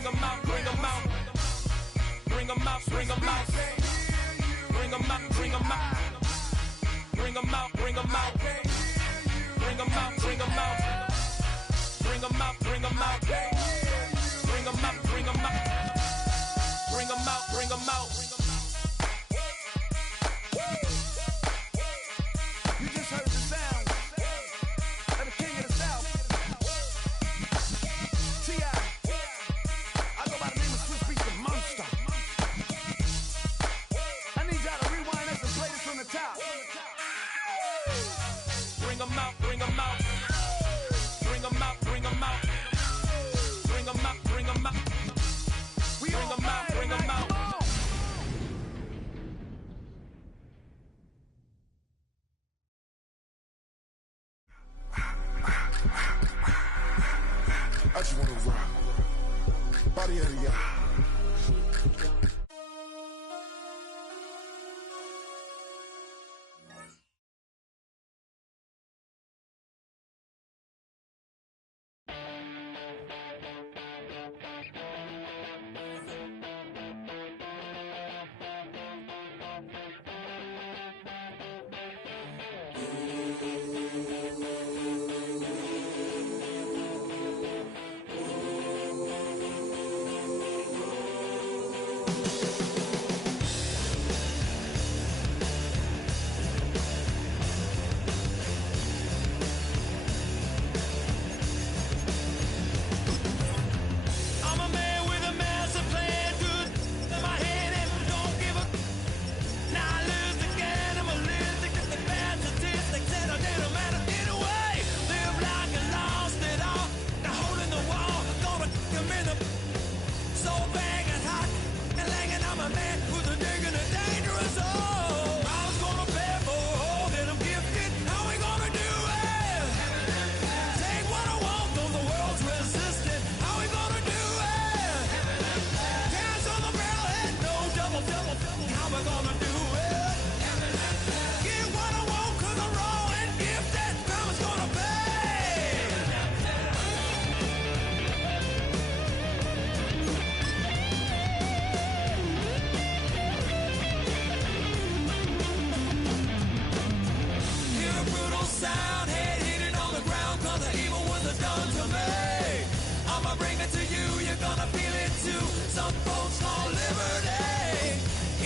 bring 'em out, bring 'em out. Bring 'em out, bring 'em out. Bring 'em out, bring 'em out. Bring 'em out, bring 'em out. Bring 'em out, bring 'em out. Bring 'em out, bring 'em out. Bring 'em out, bring 'em out. Bring 'em out, bring 'em out. You just heard the sound of the king of the South. T.I. I go by the name of Swiss Beats the Monster. I need y'all to rewind this and play this from the top. Bring 'em out, bring 'em out. Bring 'em out, bring 'em out. Bring 'em out, bring 'em out. We Bring 'em out, bring 'em out. I just wanna rock. Body out of y'all. I'm a man with a master plan, good in my head and don't give a. Now I lose again, I'm a losing the bad statistics and I didn't matter anyway. Live like I lost it all, the hole in the wall, gonna come in the so bang and hot and langing. I'm a man who's a digging a dangerous hole. I was gonna pay for all that I'm gifted, how we gonna do it? Take what I want, though the world's resistant, how we gonna do it? Cash on the barrel head, no double, how we gonna do it? Get what I want, cause I'm raw and gifted, karma's gonna pay. Hear a brutal sound, head hitting on the ground, cause the evil was done to me. I'ma bring it to you, you're gonna feel it too. Some folks call liberty.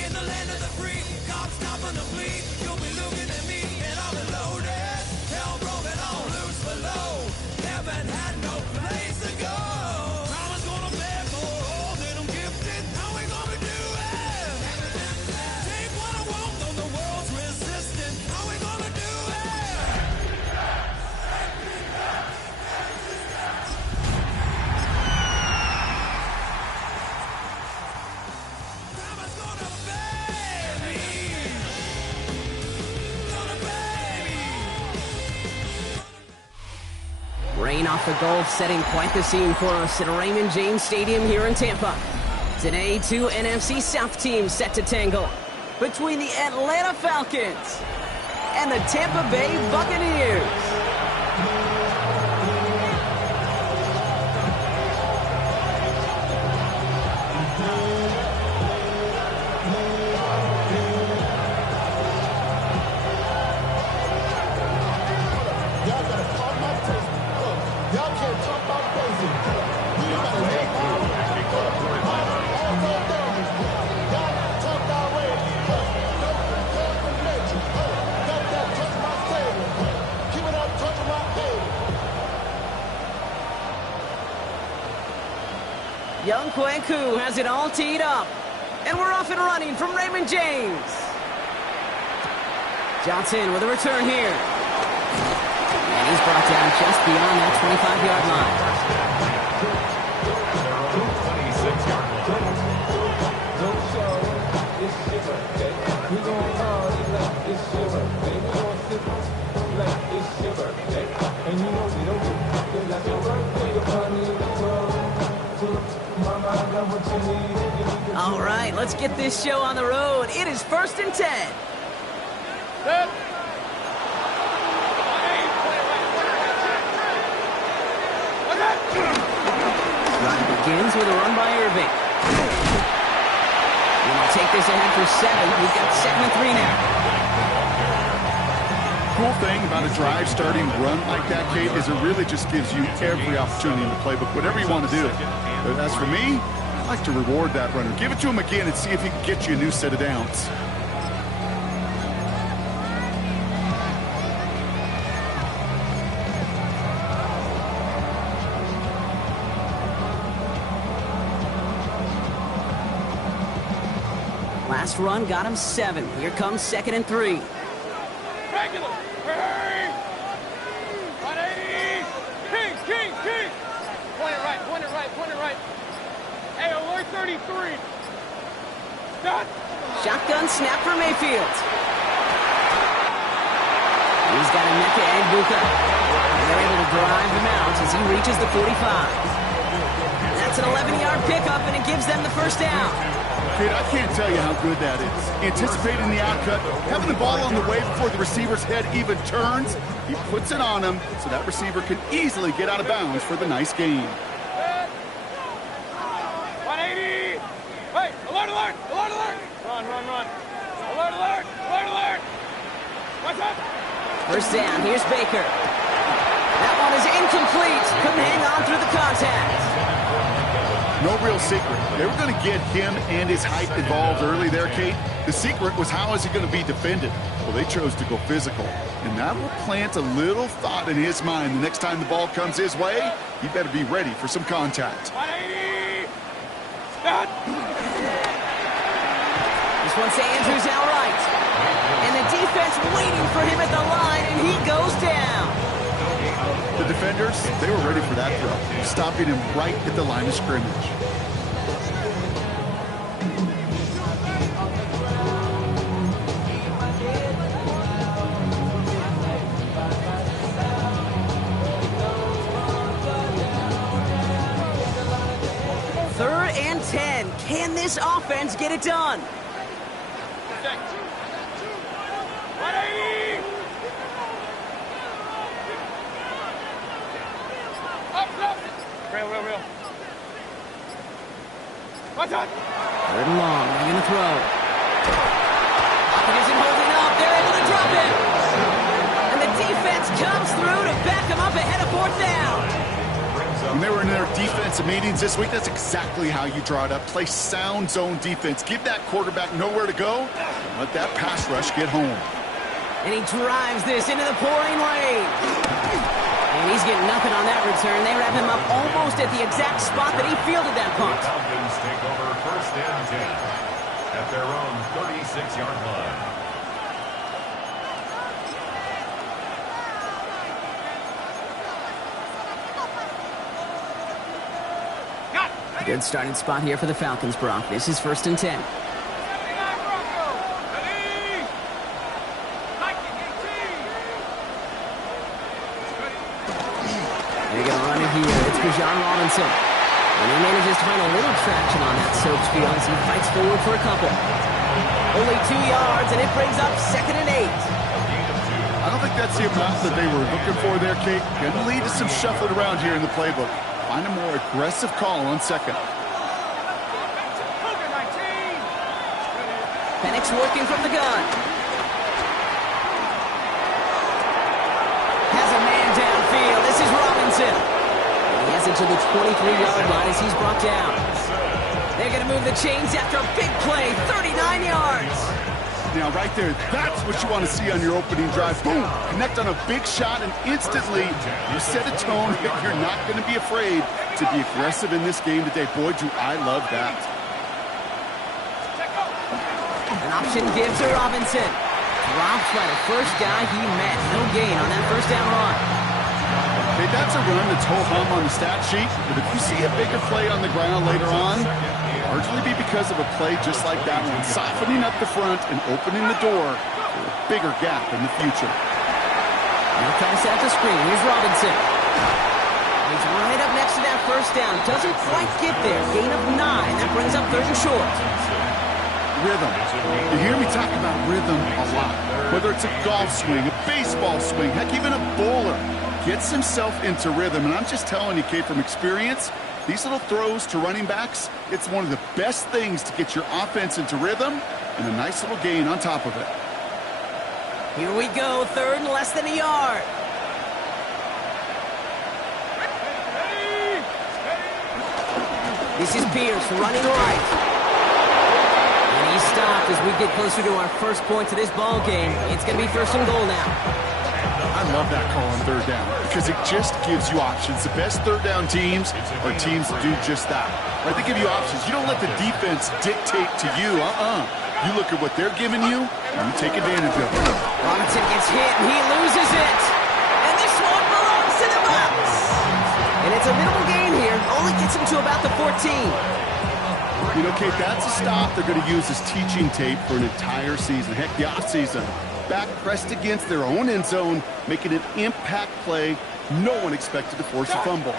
In the land of the free, cops stopping the fleet. You'll be looking at me and I'll be loaded. Hell broken all loose below. Heaven had no place to go. Karma's gonna pay for all that I'm gifted. How we gonna do it? Take what I want, though the world's resistant. How we gonna do it? Karma's gonna pay me. Gonna pay me. Rain off the Gulf setting quite the scene for us at Raymond James Stadium here in Tampa. Today, two NFC South teams set to tangle between the Atlanta Falcons and the Tampa Bay Buccaneers. Y'all gotta talk my taste. Y'all can't talk about crazy. You gotta let all go down. Y'all gotta talk that way. Don't compare with nature. Got that touch my table. Keep it up, touching my table. Young Kweku has it all teed up. And we're off and running from Raymond James. Johnson with a return here. And he's brought down just beyond that 25-yard line. 26-yard line. Don't show, it's your birthday. We gon' party like it's your birthday. We gon' sip like it's your birthday. And you know we don't do it like your birthday. You're party in the club. Mama, I got what you need. All right, let's get this show on the road. It is 1st and 10. Running begins with a run by Irving. And they'll take this ahead for 7. We've got 2nd and 3 now. Cool thing about a drive starting run like that, Kate, is it really just gives you every opportunity in the playbook, whatever you want to do. But as for me, I like to reward that runner. Give it to him again and see if he can get you a new set of downs. Last run got him 7. Here comes 2nd and 3. Regular. Hurry. 180. King. Point it right. Hey, alert 33. Done. Shotgun snap for Mayfield. He's got Emeka and Buka. And they're able to drive him out as he reaches the 45. That's an 11-yard pickup, and it gives them the first down. Kid, I can't tell you how good that is. Anticipating the outcut, having the ball on the way before the receiver's head even turns, he puts it on him so that receiver can easily get out of bounds for the nice gain. 180. Hey, alert. Run. Alert. What's up? First down, here's Baker. That one is incomplete. Couldn't hang on through the contact. No real secret. They were going to get him and his height involved early there, Kate. The secret was how is he going to be defended? Well, they chose to go physical. And that will plant a little thought in his mind. The next time the ball comes his way, he better be ready for some contact. 180. Done. This one's to Andrews outright. And the defense waiting for him at the line, and he goes down. The defenders, they were ready for that throw, stopping him right at the line of scrimmage. Third and 10. Can this offense get it done? 180. Up. Real. What's up? Third and long. They're going to throw. He isn't holding up. They're able to drop him. And the defense comes through to back him up ahead of 4th down. When they were in their defensive meetings this week, that's exactly how you draw it up. Play sound zone defense. Give that quarterback nowhere to go. Let that pass rush get home. And he drives this into the pouring rain. And he's getting nothing on that return. They wrap him up almost at the exact spot that he fielded that punt. Falcons take over 1st and 10 at their own 36-yard line. Good starting spot here for the Falcons, Brock. This is 1st and 10. They're going to run it here. It's Bijan Robinson. And he manages to find a little traction on that Soaps field as he fights forward for a couple. Only 2 yards, and it brings up 2nd and 8. I don't think that's the amount that they were looking for there, Kate. Going to lead to some shuffling around here in the playbook. Find a more aggressive call on 2nd. Penix working from the gun. Has a man downfield. This is Robinson. And he has it to the 23-yard line as he's brought down. They're going to move the chains after a big play, 39 yards. Now, right there, that's what you want to see on your opening drive. Boom! Connect on a big shot, and instantly you set a tone that you're not going to be afraid to be aggressive in this game today. Boy, do I love that. An option gives to Robinson. Drops by the first guy he met. No gain on that 1st down run. Hey, that's a run that's ho-hum on the stat sheet, but if you see a bigger play on the ground later on, largely be because of a play just like that one, softening up the front and opening the door for a bigger gap in the future. Now trying to set up the screen. Here's Robinson. He's right up next to that 1st down. Doesn't quite get there. Gain of 9. That brings up 3rd and short. Rhythm. You hear me talk about rhythm a lot. Whether it's a golf swing, a baseball swing, heck, even a bowler gets himself into rhythm. And I'm just telling you, Kate, from experience, These little throws to running backs, it's one of the best things to get your offense into rhythm and a nice little gain on top of it. Here we go, third and less than a yard. This is Pierce running right. And he's stopped as we get closer to our first point to this ball game. It's going to be first and goal now. I love that call on third down because it just gives you options. The best third down teams are teams that do just that. Right? They give you options. You don't let the defense dictate to you. You look at what they're giving you, and you take advantage of it. Robinson gets hit, and he loses it. And this one belongs to the Bucs. And it's a minimal gain here. Only gets him to about the 14. You know, Kate, that's a stop they're going to use as teaching tape for an entire season. Heck, the offseason. Back pressed against their own end zone, making an impact play no one expected to force a fumble.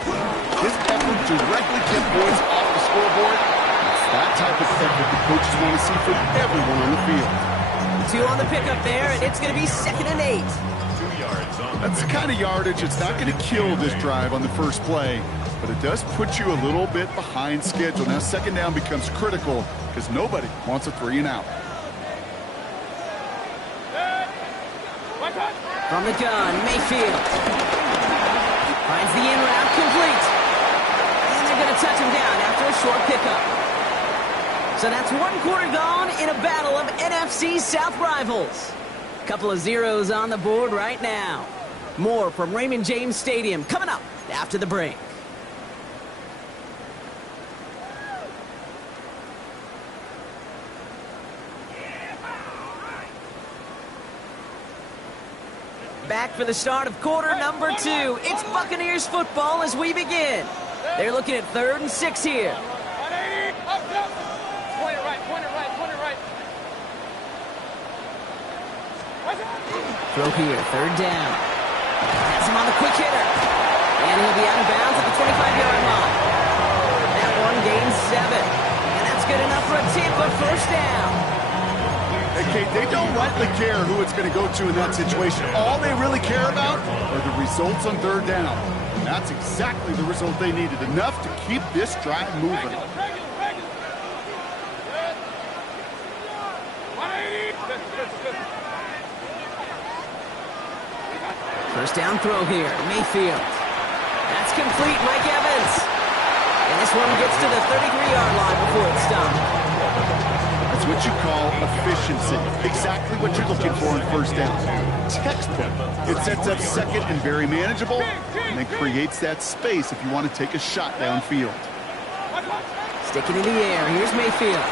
This effort directly took points off the scoreboard. It's that type of effort the coaches want to see from everyone on the field. 2 on the pickup there, and it's going to be 2nd and 8. 2 yards on the That's the kind of yardage it's not going to kill this drive on the first play, but it does put you a little bit behind schedule. Now, second down becomes critical because nobody wants a 3 and out. From the gun, Mayfield. Finds the in route complete. And they're going to touch him down after a short pickup. So that's 1 quarter gone in a battle of NFC South rivals. Couple of zeros on the board right now. More from Raymond James Stadium coming up after the break. Back for the start of quarter number 2. It's Buccaneers football as we begin. They're looking at 3rd and 6 here. Point it right. Throw here, 3rd down. Has him on the quick hitter. And he'll be out of bounds at the 25-yard line. That one gains 7. And that's good enough for a Tampa first down. Hey, Kate, they don't rightly care who it's going to go to in that situation. All they really care about are the results on 3rd down. And that's exactly the result they needed. Enough to keep this drive moving. First down throw here, Mayfield. That's complete, Mike Evans. And this one gets to the 33-yard line before it's stopped. That's what you call efficiency. Exactly what you're looking for on first down. Textbook. It sets up second and very manageable, and then creates that space if you want to take a shot downfield. Sticking in the air, here's Mayfield.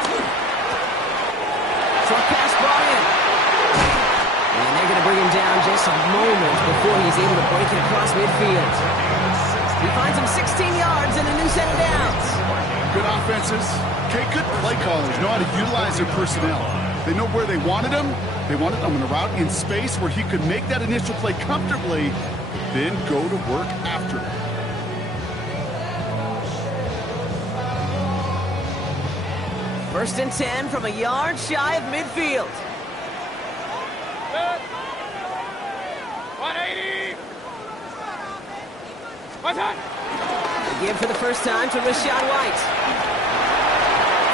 Short pass ball in. And they're going to bring him down just a moment before he's able to break it across midfield. He finds him 16 yards and a new set of downs. Good offenses. Okay, good play callers know how to utilize their personnel. They know where they wanted him. They wanted him on a route in space where he could make that initial play comfortably, then go to work after it. First and 10 from a yard shy of midfield. 180. Again for the first time to Rachaad White.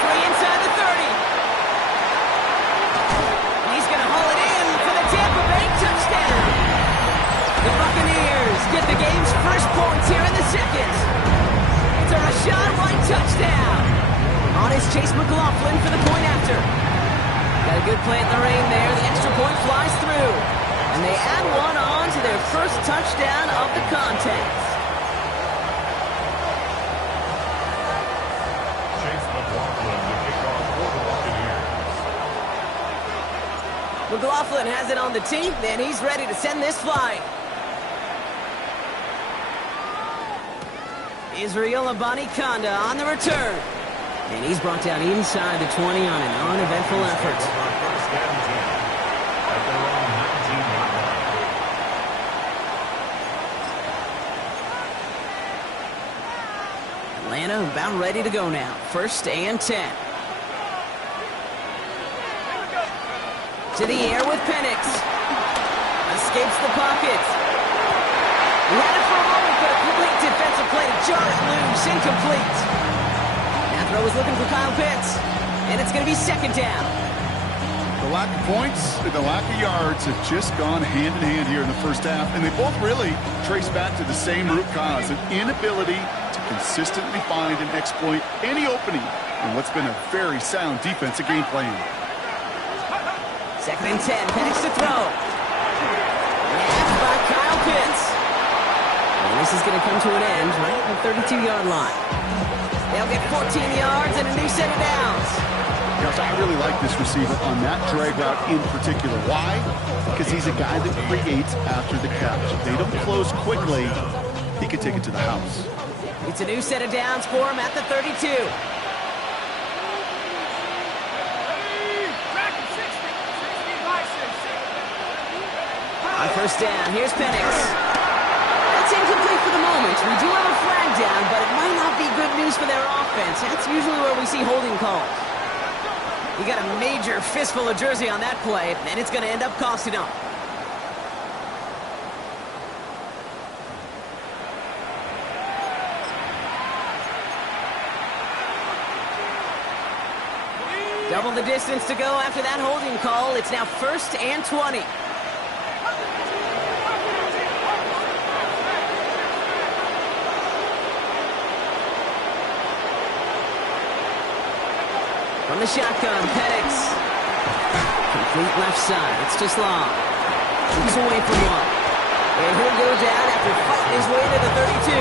3 inside the 30. He's going to haul it in for the Tampa Bay touchdown. The Buccaneers get the game's first points here in the second. It's a Rachaad White touchdown. On is Chase McLaughlin for the point after. Got a good play in the rain there. The extra point flies through. And they add one on to their first touchdown of the contest. Chase McLaughlin to kick off for the Buccaneers. McLaughlin has it on the tee, and he's ready to send this flying. Israel Abanikanda on the return. And he's brought down inside the 20 on an uneventful effort. First and 10 at their own 19-yard line. Atlanta about ready to go now. First and 10. To the air with Penix. Escapes the pocket. Ran it for moment, but a complete defensive play to jar it loose. Incomplete. That throw is looking for Kyle Pitts. And it's going to be second down. The lack of points and the lack of yards have just gone hand in hand here in the first half, and they both really trace back to the same root cause, an inability to consistently find and exploit any opening in what's been a very sound defensive game plan. Second and 10, Penix to throw. Nabbed by Kyle Pitts. And this is going to come to an end right at the 32-yard line. They'll get 14 yards and a new set of downs. Gosh, I really like this receiver on that drag route in particular. Why? Because he's a guy that creates after the catch. If they don't close quickly, he could take it to the house. It's a new set of downs for him at the 32. On first down, here's Penix. That's incomplete for the moment. We do have a flag down, but it might not be good news for their offense. That's usually where we see holding calls. He got a major fistful of jersey on that play, and it's going to end up costing him. Double the distance to go after that holding call. It's now 1st and 20. From the shotgun, Penix. Complete left side. It's just long. He's away from one. And he'll go down after fighting his way to the 32.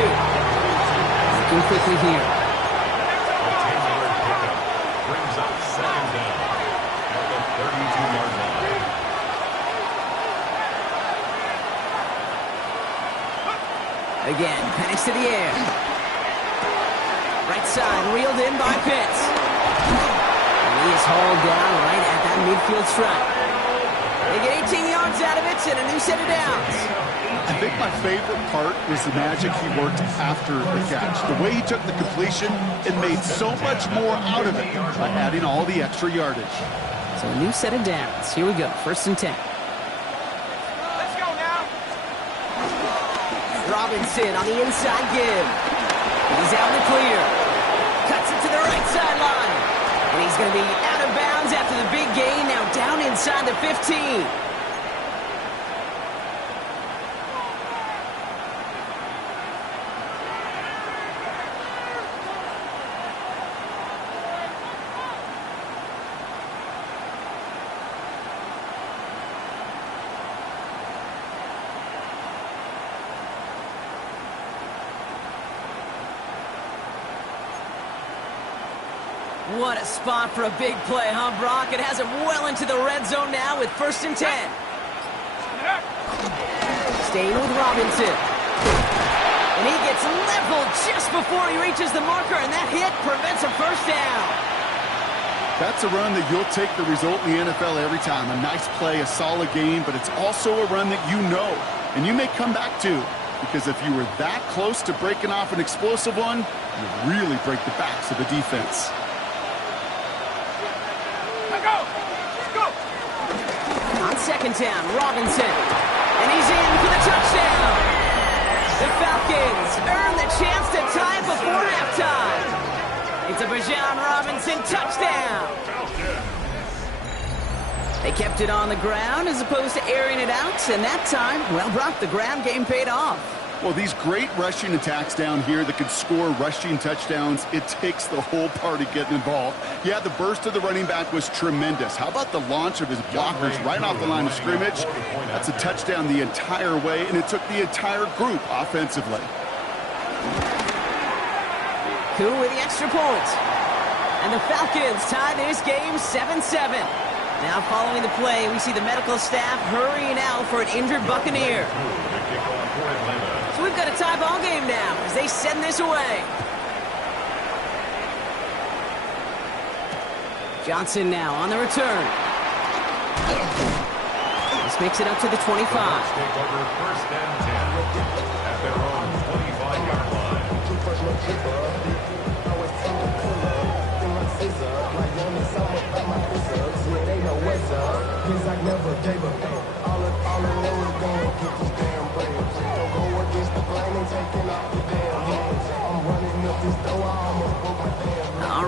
Looking quickly here. Brings up second down at the 32-yard line. Again, Penix to the air. Right side, reeled in by Pitts. He is hauled down right at that midfield stripe. They get 18 yards out of it and a new set of downs. I think my favorite part was the magic he worked after the catch. The way he took the completion and made so much more out of it by adding all the extra yardage. So a new set of downs. Here we go, 1st and 10. Let's go now. Robinson on the inside give. He's out in the clear. Cuts it to the right sideline. And he's going to be out of bounds after the big gain. Now down inside the 15. What a spot for a big play, huh, Brock? It has him well into the red zone now with 1st and 10. Staying with Robinson. And he gets leveled just before he reaches the marker, and that hit prevents a first down. That's a run that you'll take the result in the NFL every time. A nice play, a solid game, but it's also a run that you know, and you may come back to, because if you were that close to breaking off an explosive one, you really break the backs of the defense. On second down, Robinson. And he's in for the touchdown. The Falcons earn the chance to tie before halftime. It's a Bijan Robinson touchdown. They kept it on the ground as opposed to airing it out. And that time, well, Brock, the ground game paid off. Well, these great rushing attacks down here that can score rushing touchdowns, it takes the whole party getting involved. Yeah, the burst of the running back was tremendous. How about the launch of his blockers right off the line of scrimmage? That's a touchdown the entire way, and it took the entire group offensively. Cool with the extra point. And the Falcons tie this game 7-7. Now following the play, we see the medical staff hurrying out for an injured Buccaneer. So we've got a tie ball game now as they send this away. Johnson now on the return. This makes it up to the 25. Take over 1st and 10 at their own 25-yard line. All I know is going to get this damn bread. Don't go against the plan and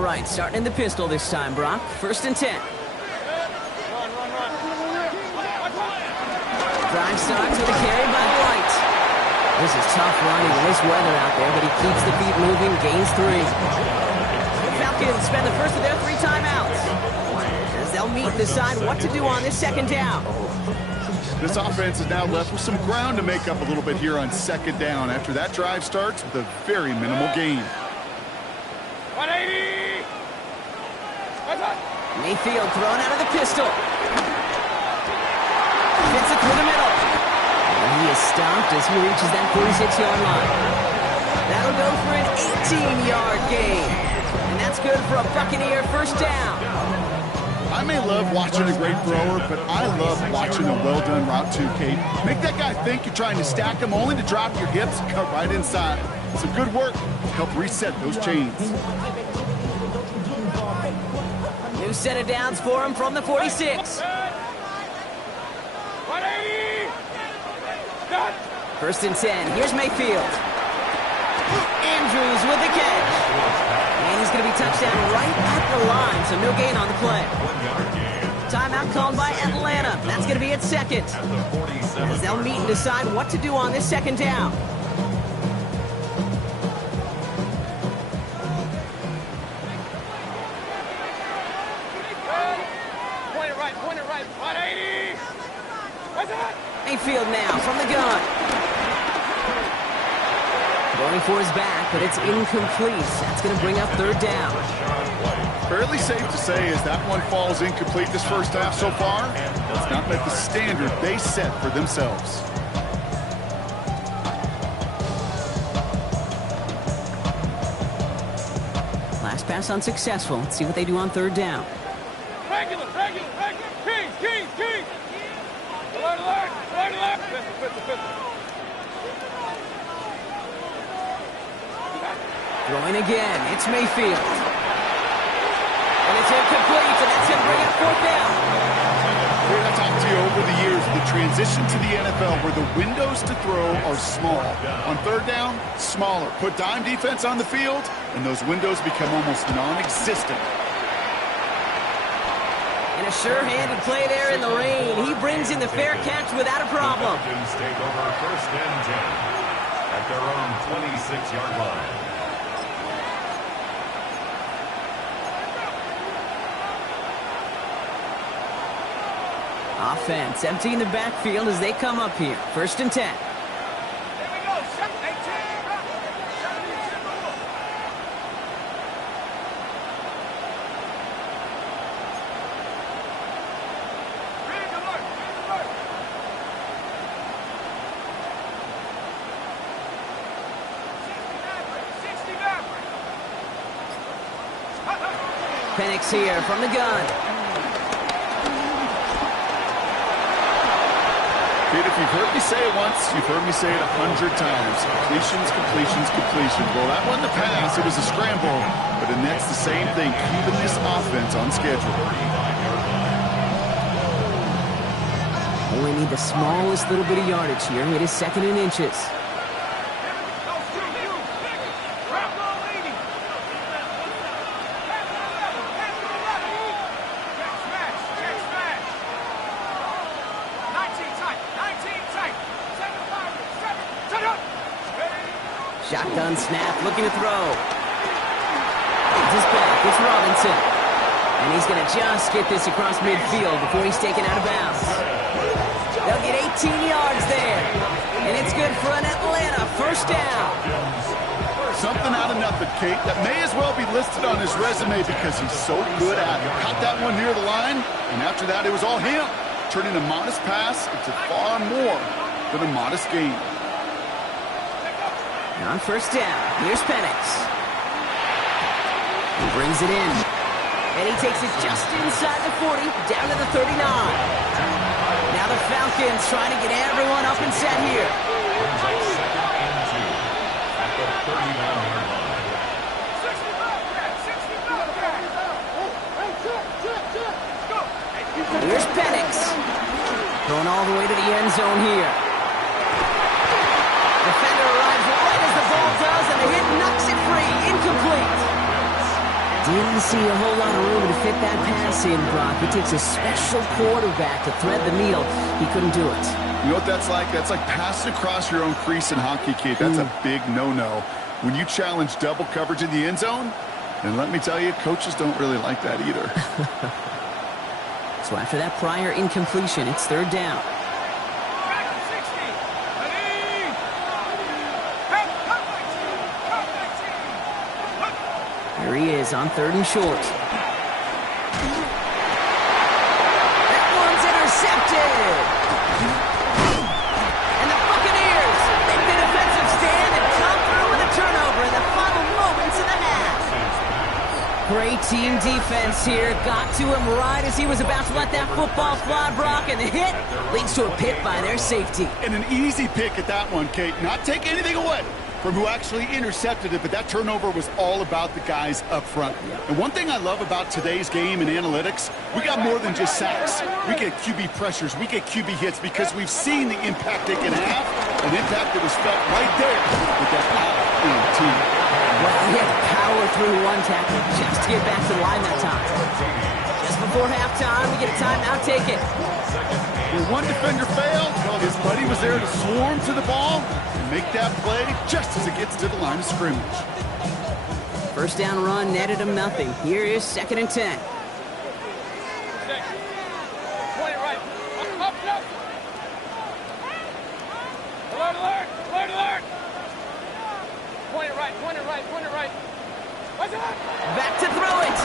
right, starting in the pistol this time, Brock. 1st and 10. Drive starts with a carry by White. This is tough running in this weather out there, but he keeps the feet moving, gains 3. The Falcons spend the first of their 3 timeouts as they'll meet and decide what to do on this 2nd down. This offense is now left with some ground to make up a little bit here on 2nd down after that drive starts with a very minimal gain. 180! Mayfield thrown out of the pistol. Hits it through the middle. And he is stopped as he reaches that 46-yard line. That'll go for an 18-yard gain. And that's good for a Buccaneer 1st down. I may love watching a great thrower, but I love watching a well-done route too, Kate. Make that guy think you're trying to stack him only to drop your hips and cut right inside. Some good work to help reset those chains. New set of downs for him from the 46. 180! Done! 1st and 10. Here's Mayfield. Andrews with the catch. And he's going to be touchdown right at the line, so no gain on the play. Timeout called by Atlanta. That's going to be at 2nd. As they'll meet and decide what to do on this 2nd down. Point it right. 180! What's that? Mayfield now from the gun. Going for his back, but it's incomplete. That's going to bring up 3rd down. Fairly safe to say as that one falls incomplete this 1st half so far, it's not met the standard they set for themselves. Last pass unsuccessful. Let's see what they do on 3rd down. Regular. Kings. Alert. Pistol. Throwing again. It's Mayfield. And it's incomplete, and that's going to bring up 4th down. I've talked to you over the years, the transition to the NFL where the windows to throw are small. On 3rd down, smaller. Put dime defense on the field, and those windows become almost non-existent. And a sure-handed play there in the rain. He brings in the fair catch without a problem. Falcons take over 1st and 10 at their own 26-yard line. Offense emptying the backfield as they come up here. 1st and 10. Here we go. 18. Penix here from the gun. Kid, if you've heard me say it once, you've heard me say it 100 times. Completions. Well, that wasn't a pass. It was a scramble. But the next, the same thing, keeping this offense on schedule. Only need the smallest little bit of yardage here. It is 2nd and inches. Shotgun snap, looking to throw. It's his back, it's Robinson. And he's going to just get this across midfield before he's taken out of bounds. They'll get 18 yards there. And it's good for an Atlanta 1st down. Something out of nothing, Kate, that may as well be listed on his resume because he's so good at it. Caught that one near the line, and after that it was all him, turning a modest pass into far more than a modest gain. On 1st down, here's Penix. He brings it in. And he takes it just inside the 40, down to the 39. Now the Falcons trying to get everyone up and set here. Brings up 2nd and 2 at the 39-yard line. Here's Penix. Going all the way to the end zone here. Defender arrives right as the ball does, and the hit knocks it free. Incomplete. Didn't see a whole lot of room to fit that pass in, Brock. It takes a special quarterback to thread the needle. He couldn't do it. You know what that's like? That's like passing across your own crease in hockey, Kate. That's a big no-no. When you challenge double coverage in the end zone, and let me tell you, coaches don't really like that either. So after that prior incompletion, it's third down. Here he is on third and short. That one's intercepted. And the Buccaneers make the defensive stand and come through with a turnover in the final moments of the half. Great team defense here. Got to him right as he was about to let that football fly, Brock, and the hit leads to a pick by their safety. And an easy pick at that one, Kate. Not take anything away from who actually intercepted it, but that turnover was all about the guys up front. And one thing I love about today's game and analytics, we got more than just sacks. We get QB pressures, we get QB hits because we've seen the impact they can have, an impact that was felt right there with that out team. Well, he had to power through one tackle just to get back to the line that time. Just before halftime, we get a timeout taken. When one defender failed, his buddy was there to swarm to the ball and make that play just as it gets to the line of scrimmage. First down run netted him nothing. Here is 2nd and 10. Point it right. Up. Alert, alert. Alert, alert. Point it right. Point it right. Point it right. What's up? Back to throw it.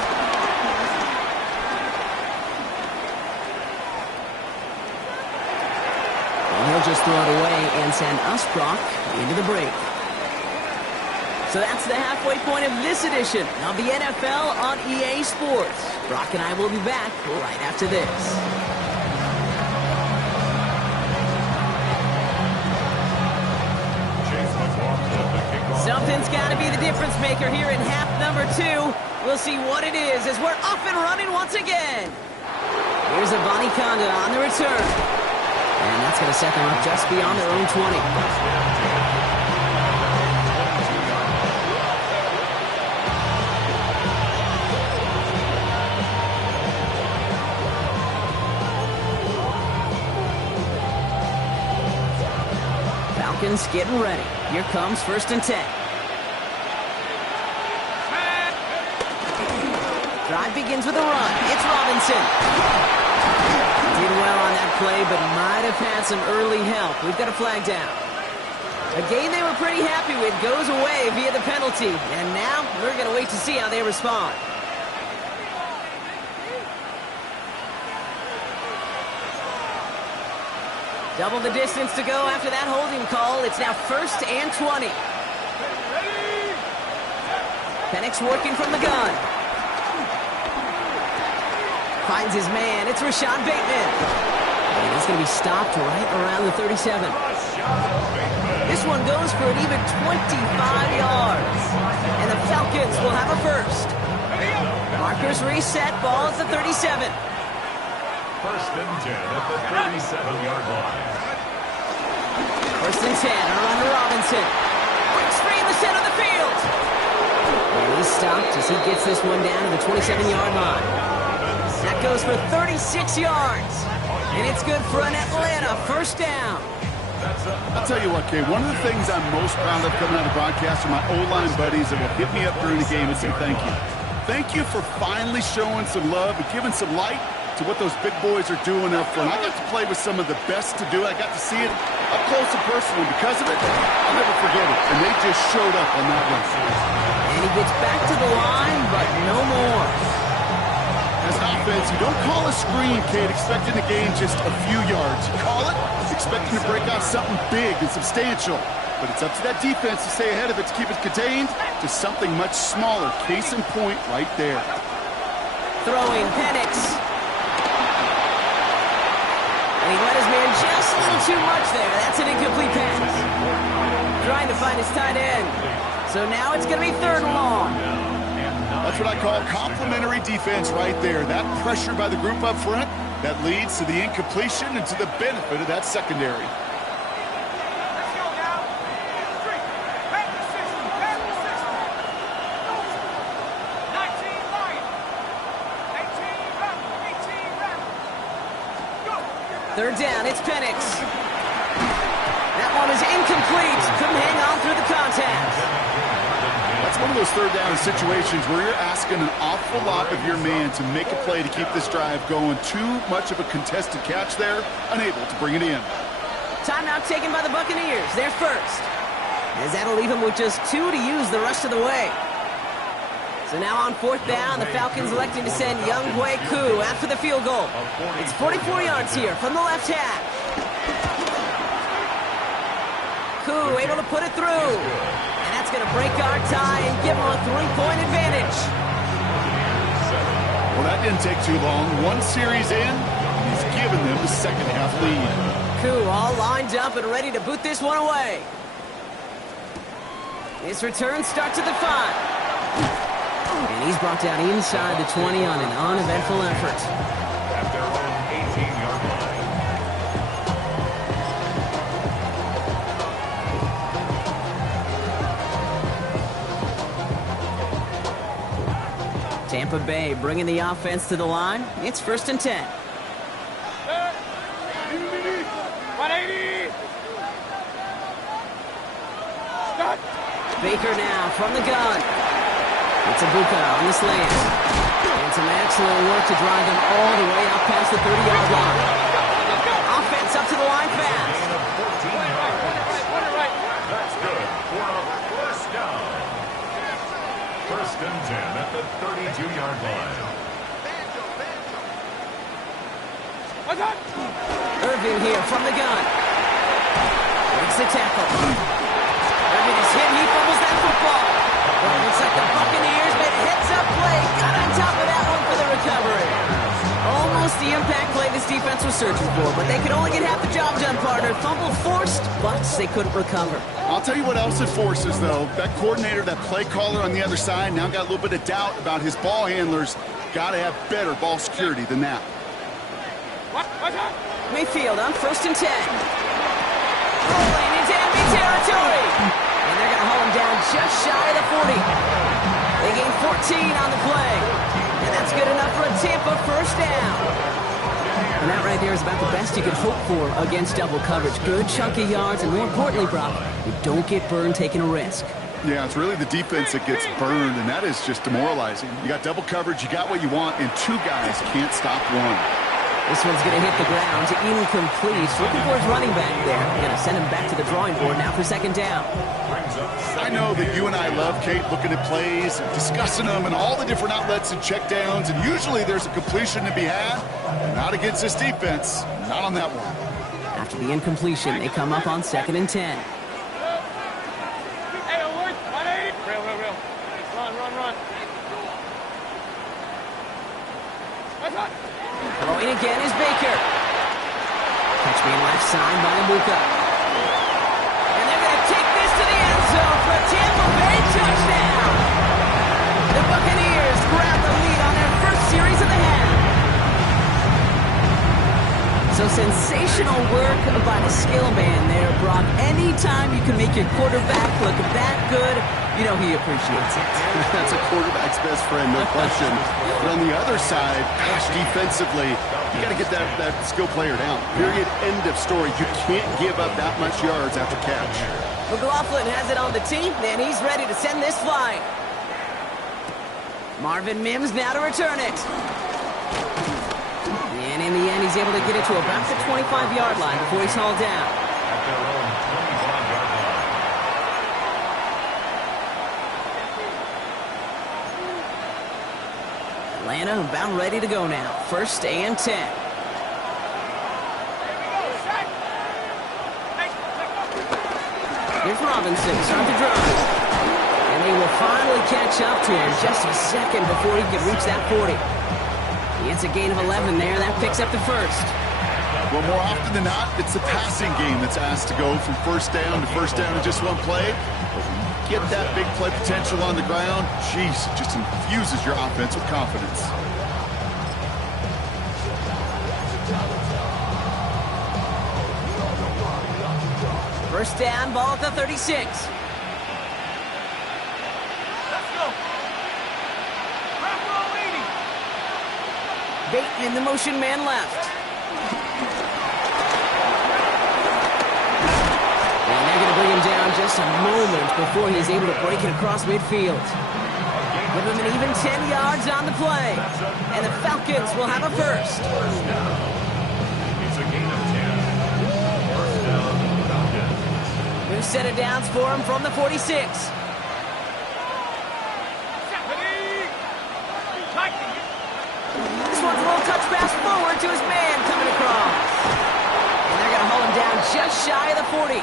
He'll just throw it away and send us, Brock, into the break. So that's the halfway point of this edition of the NFL on EA Sports. Brock and I will be back right after this. Something's got to be the difference maker here in half number 2. We'll see what it is as we're off and running once again. Here's a Bonnie Conda on the return. And that's going to set them up just beyond their own 20. Falcons getting ready. Here comes 1st and 10. Drive begins with a run. It's Robinson. Did well on that play, but might have had some early help. We've got a flag down. A game they were pretty happy with goes away via the penalty. And now we're going to wait to see how they respond. Double the distance to go after that holding call. It's now 1st and 20. Penix working from the gun. Finds his man. It's Rashad Bateman. And he's going to be stopped right around the 37. This one goes for an even 25 yards. And the Falcons will have a first. Markers reset. Ball at the 37. 1st and 10 at the 37-yard line. 1st and 10. A run to Robinson. Breaks free in the center of the field. And he's stopped as he gets this one down to the 27-yard line. That goes for 36 yards. And it's good for an Atlanta first down. I'll tell you what, Kay, one of the things I'm most proud of coming out of broadcast are my O-line buddies that will hit me up during the game and say thank you. Thank you for finally showing some love and giving some light to what those big boys are doing up front. I got to play with some of the best to do it. I got to see it up close and personal. Because of it, I'll never forget it. And they just showed up on that one. And he gets back to the line, but no more. As an offense, you don't call a screen, Kate, expecting to gain just a few yards. You call it expecting to break out something big and substantial. But it's up to that defense to stay ahead of it, to keep it contained to something much smaller. Case in point right there. Throwing Penix. And he let his man just a little too much there. That's an incomplete pass. Trying to find his tight end. So now it's going to be 3rd and long. That's what I call complementary defense right there. That pressure by the group up front, that leads to the incompletion and to the benefit of that secondary. Third down, it's Penix. That one is incomplete. Couldn't hang on through the contact. That's one of those third down situations where you're asking an awful lot of your man to make a play to keep this drive going. Too much of a contested catch there, unable to bring it in. Timeout taken by the Buccaneers. They're first. As that'll leave them with just 2 to use the rest of the way. So now on fourth down, the Falcons electing to send Younghoe Koo after the field goal. It's 44 yards here from the left hash. Koo able to put it through. And that's going to break our tie and give them a 3-point advantage. Well, that didn't take too long. One series in, he's given them the second half lead. Koo all lined up and ready to boot this one away. His return starts at the 5. And he's brought down inside the 20 on an uneventful effort. At their own 18-yard line. Tampa Bay bringing the offense to the line. It's 1st and 10. 180. Start. Baker now from the gun. It's Ibuka on the slant. And some excellent work to drive them all the way out past the 30-yard line. Offense up to the line fast. That's good for a first down. 1st and 10 at the 32-yard line. Irvin here from the gun. Breaks the tackle. Irvin is hit. He fumbles that football. Well, it looks like the Buccaneers made a heads-up play. Got on top of that one for the recovery. Almost the impact play this defense was searching for, but they could only get half the job done, partner. Fumble forced, but they couldn't recover. I'll tell you what else it forces, though. That coordinator, that play caller on the other side, now got a little bit of doubt about his ball handlers. Got to have better ball security than that. Mayfield on 1st and 10. Rolling into enemy territory. And they're going to haul him down just shy of the 40. They gain 14 on the play. And that's good enough for a Tampa first down. And that right there is about the best you could hope for against double coverage. Good chunky yards, and more importantly, Brock, you don't get burned taking a risk. Yeah, it's really the defense that gets burned, and that is just demoralizing. You got double coverage, you got what you want, and 2 guys can't stop one. This one's going to hit the ground, incomplete. Looking for his running back there. Going to send him back to the drawing board now for 2nd down. I know that you and I love, Kate, looking at plays and discussing them and all the different outlets and checkdowns, and usually there's a completion to be had. Not against this defense. Not on that one. After the incompletion, they come up on 2nd and 10. Hey, Wood, 180. Real. Run. Throwing again is Baker. Catch being left side by Ibuka. And they're going to take this to the end zone for a Tampa Bay touchdown. The Buccaneers grab the lead on their first series of the half. So sensational work by the skill man there, Brock. Anytime you can make your quarterback look that good, you know he appreciates it. That's a quarterback's best friend, no question. But on the other side, gosh, defensively, you got to get that skill player down. Period. End of story. You can't give up that much yards after catch. McLaughlin has it on the team, and he's ready to send this flying. Marvin Mims now to return it. And in the end, he's able to get it to about the 25-yard line before he's hauled down. At their own 25-yard line. Atlanta about ready to go now. 1st and 10. Here's Robinson, start the drive. And they will finally catch up to him just a second before he can reach that 40. He gets a gain of 11 there. That picks up the 1st. Well, more often than not, it's the passing game that's asked to go from 1st down to 1st down in just one play. But when you get that big play potential on the ground, geez, it just infuses your offense with confidence. First down, ball at the 36. Let's go. Bateman, the motion man left. bring him down just a moment before he's able to break it across midfield. Give him an even 10 yards on the play. And the Falcons will have a first. First down. It's a gain of 10. First down, Falcons. New set of downs for him from the 46. This one's a little touch pass forward to his man coming across. And they're going to hold him down just shy of the 40.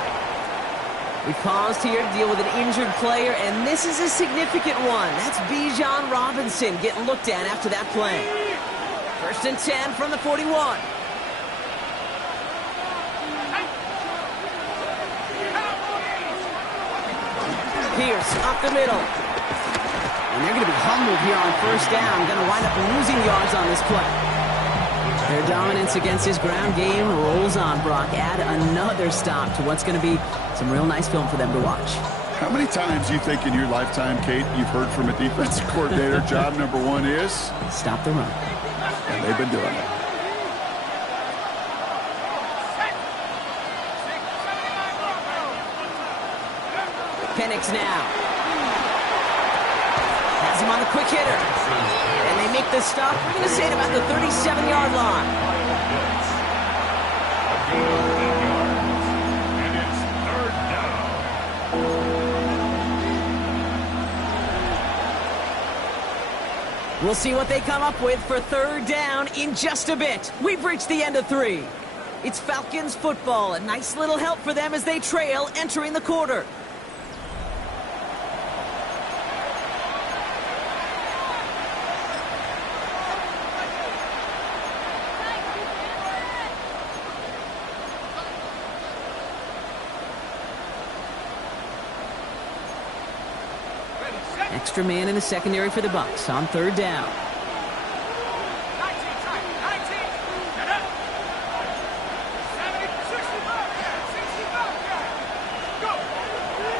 We paused here to deal with an injured player, and this is a significant one. That's Bijan Robinson getting looked at after that play. First and 10 from the 41. Pierce up the middle. And they're going to be humbled here on first down. Going to wind up losing yards on this play. Their dominance against his ground game rolls on, Brock. Add another stop to what's going to be some real nice film for them to watch. How many times do you think in your lifetime, Kate, you've heard from a defensive coordinator, job number one is? Stop the run. And they've been doing it. Penix now. Has him on the quick hitter. And they make the stop. We're going to say at about the 37-yard line. A gain of 8 yards. And it's third down. We'll see what they come up with for third down in just a bit. We've reached the end of 3. It's Falcons football. A nice little help for them as they trail entering the quarter. Extra man in the secondary for the Bucs on third down.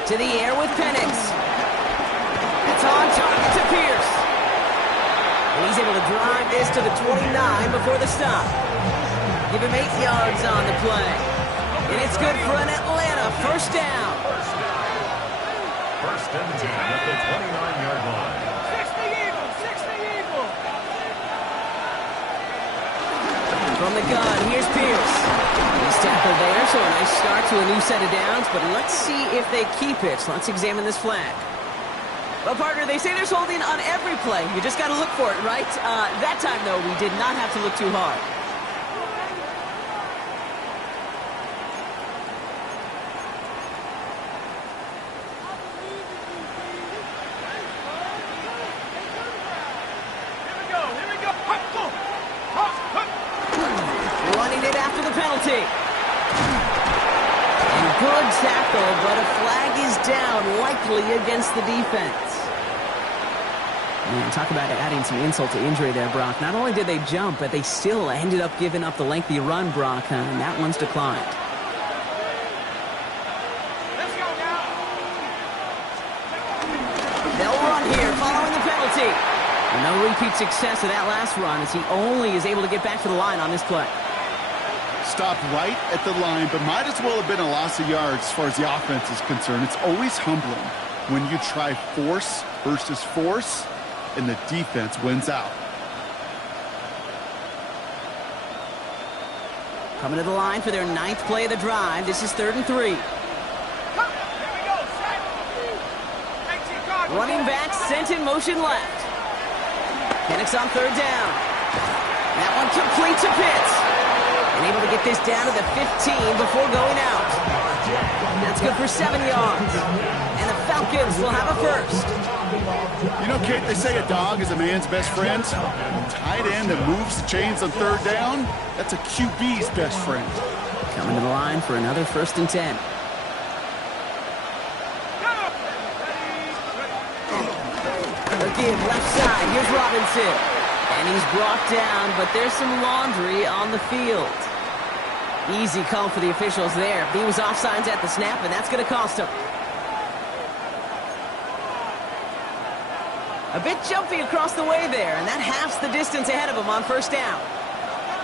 To the air with Penix. It's on target to Pierce. And he's able to drive this to the 29 before the stop. Give him 8 yards on the play. And it's good for an Atlanta first down. First and 10 at the 29-yard line. 60 Eagles, 60 Eagles. From the gun, here's Pierce. He's tackled there, so a nice start to a new set of downs, but let's see if they keep it. Let's examine this flag. Well, partner, they say there's holding on every play. You just got to look for it, right? That time, though, we did not have to look too hard. And good tackle, but a flag is down, likely against the defense. Man, talk about adding some insult to injury there, Brock. Not only did they jump, but they still ended up giving up the lengthy run, Brock, and that one's declined. Let's go now. They'll run here, following the penalty. And no repeat success of that last run as he only is able to get back to the line on this play. Stopped right at the line, but might as well have been a loss of yards as far as the offense is concerned. It's always humbling when you try force versus force, and the defense wins out. Coming to the line for their 9th play of the drive. This is 3rd and 3. Running back sent in motion left. Penix on 3rd down. That one complete to Pitts. And able to get this down to the 15 before going out. That's good for 7 yards. And the Falcons will have a first. You know, Kate, they say a dog is a man's best friend. Tight end that moves the chains on 3rd down, that's a QB's best friend. Coming to the line for another 1st and 10. Again, left side, here's Robinson. And he's brought down, but there's some laundry on the field. Easy call for the officials there. He was offsides at the snap, and that's going to cost him. A bit jumpy across the way there, and that halves the distance ahead of him on 1st down.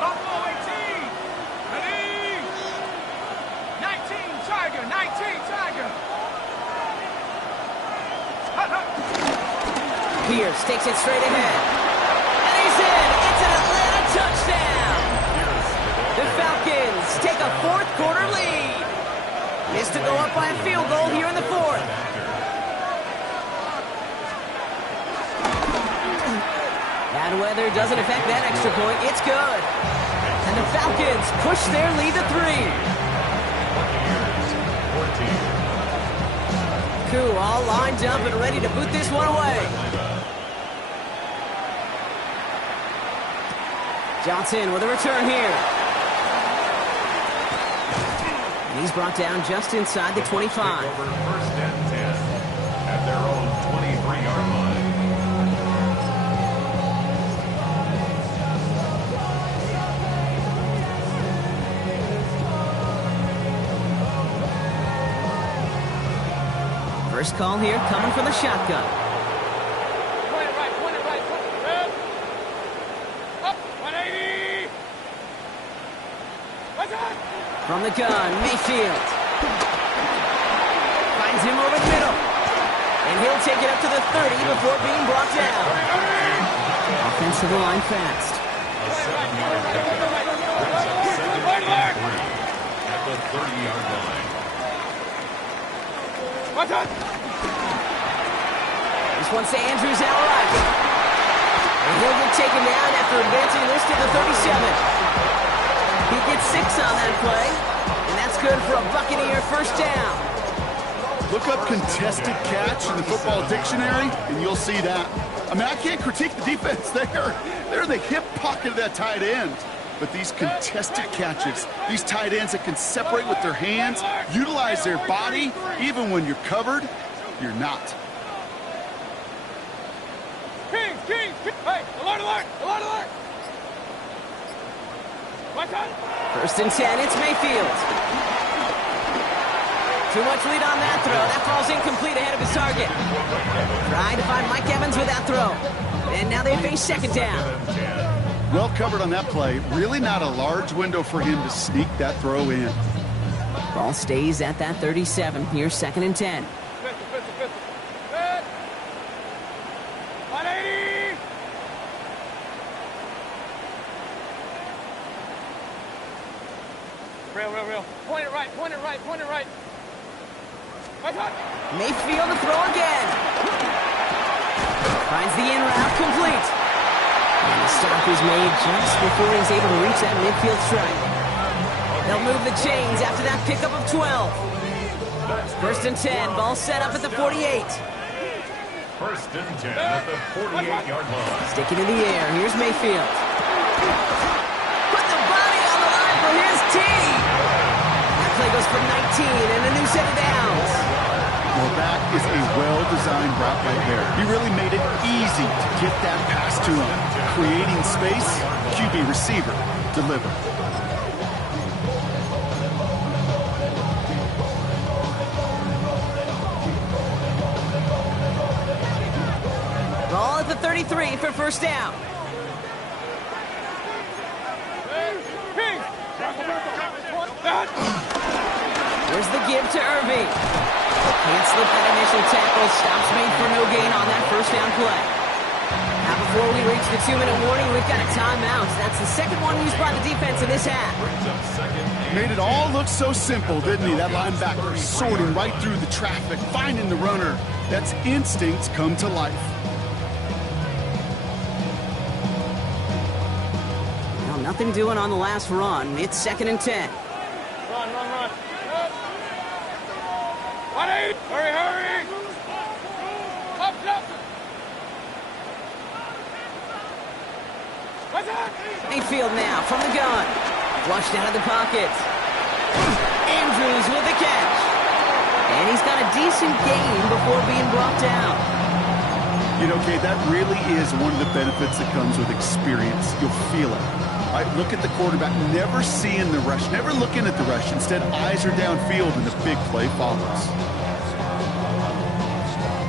Buffalo 18. Ready? 19 Tiger, 19 Tiger. Pierce takes it straight ahead. And he's in. It's an Atlanta touchdown. The Falcons take a fourth quarter lead. Missed to go up by a field goal here in the fourth. Bad weather doesn't affect that extra point. It's good. And the Falcons push their lead to 3. Koo all lined up and ready to boot this one away. Johnson with a return here. And he's brought down just inside the 25. Over first and 10 at their own 23-yard line. First call here coming from the shotgun. Point it right, point it right, point it red. Up, 180. What's that? From the gun, Mayfield. Finds him over the middle. And he'll take it up to the 30 before being brought down. Offensive line fast. A 7-yard pickup brings up second and 3 at the 30-yard line. What's that? This one's to Andrews outright. And he'll get taken down after advancing this to the 37. He gets 6 on that play. And that's good for a Buccaneer first down. Look up contested catch in the football dictionary, and you'll see that. I mean, I can't critique the defense there. They're in the hip pocket of that tight end. But these contested catches, these tight ends that can separate with their hands, utilize their body, even when you're covered, you're not. Kings, Kings, Kings. Hey, alert, alert, alert, alert. What's that? First and 10, it's Mayfield. Too much lead on that throw. That throw's incomplete ahead of his target. Trying to find Mike Evans with that throw. And now they face second down. Well covered on that play. Really not a large window for him to sneak that throw in. Ball stays at that 37. Here's second and 10. Pistol. Good. 180. Real. Point it right, point it right, point it right. What's that? Mayfield to throw again. Finds the in route complete. And the stop is made just before he's able to reach that midfield strike. They'll move the chains after that pickup of 12. First and 10, ball set up at the 48. First and 10 at the 48-yard line. Stick it in the air. Here's Mayfield. Put the body on the line for his team. That play goes for 19 and a new set of downs. Well, that is a well-designed route right there. He really made it easy to get that pass to him. Creating space, QB receiver, deliver. Ball at the 33 for first down. Kings. Here's the give to Irving. Can't slip that initial tackle. Stops made for no gain on that first down play. Now before we reach the 2-minute warning, we've got a timeout. That's the second one used by the defense in this half. Made it all look so simple, didn't he? That linebacker sorting right through the traffic, finding the runner. That's instincts come to life. Well, nothing doing on the last run. It's second and 10. Run. 180. Hurry. Up. What's that? Mayfield now from the gun. Flushed out of the pocket. Andrews with the catch. And he's got a decent gain before being brought down. You know, Kate, that really is one of the benefits that comes with experience. You'll feel it. All right, look at the quarterback, never seeing the rush, never looking at the rush. Instead, eyes are downfield, and the big play follows.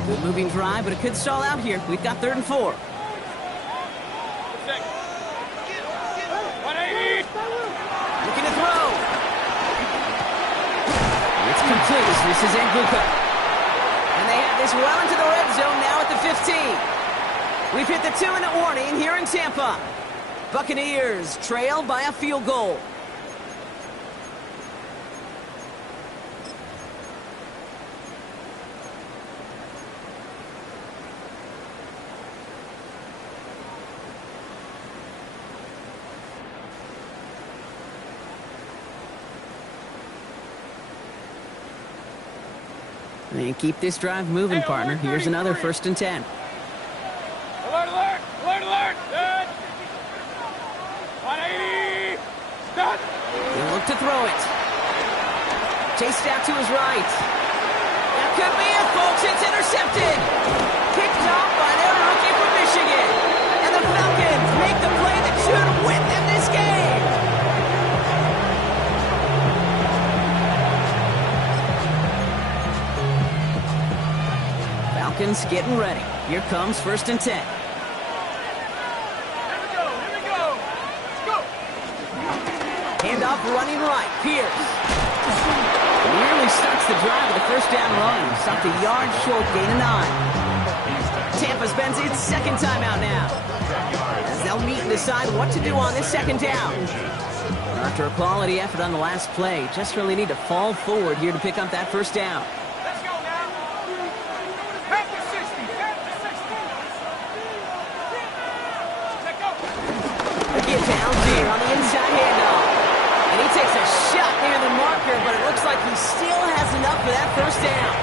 Good moving drive, but it could stall out here. We've got 3rd and 4. 180. Looking to throw. It's complete. This is Nguka. And they have this well into the red zone now at the 15. We've hit the 2-minute warning here in Tampa. Buccaneers trail by a field goal. And keep this drive moving, partner. Here's another 1st and 10. Alert, alert! Alert, alert! Good! 180! Stop! He'll look to throw it. Chased out to his right. That could be it, folks. It's intercepted. Picked off by their rookie from Michigan. And the Falcons make the play that should win them this game. Falcons getting ready. Here comes 1st and 10. Here we go! Let's go! Handoff running right. Pierce. Nearly starts the drive with a 1st down run. Stopped a yard short, gain of 9. Tampa spends its 2nd timeout now, as they'll meet and decide what to do on this 2nd down. After a quality effort on the last play, just really need to fall forward here to pick up that 1st down. Let's go now! Back to 60! Back to 60! Let go! The give to Algier on the inside handoff. And he takes a shot near the marker, but it looks like he still has enough for that 1st down.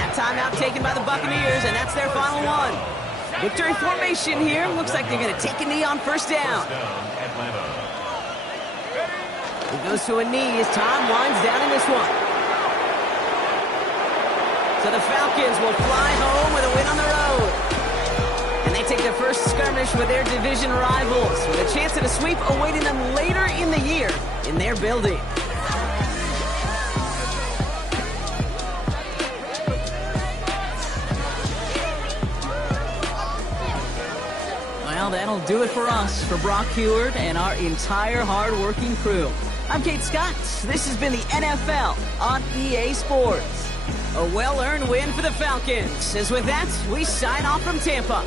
That timeout taken by the Buccaneers, and that's their final one. Victory formation here. Looks like they're going to take a knee on 1st down. He goes to a knee as time winds down in this one. So the Falcons will fly home with a win on the road. And they take their first skirmish with their division rivals, with a chance at a sweep awaiting them later in the year in their building. Well, that'll do it for us, for Brock Heward and our entire hard-working crew. I'm Kate Scott. This has been the NFL on EA Sports. A well-earned win for the Falcons. As with that, we sign off from Tampa.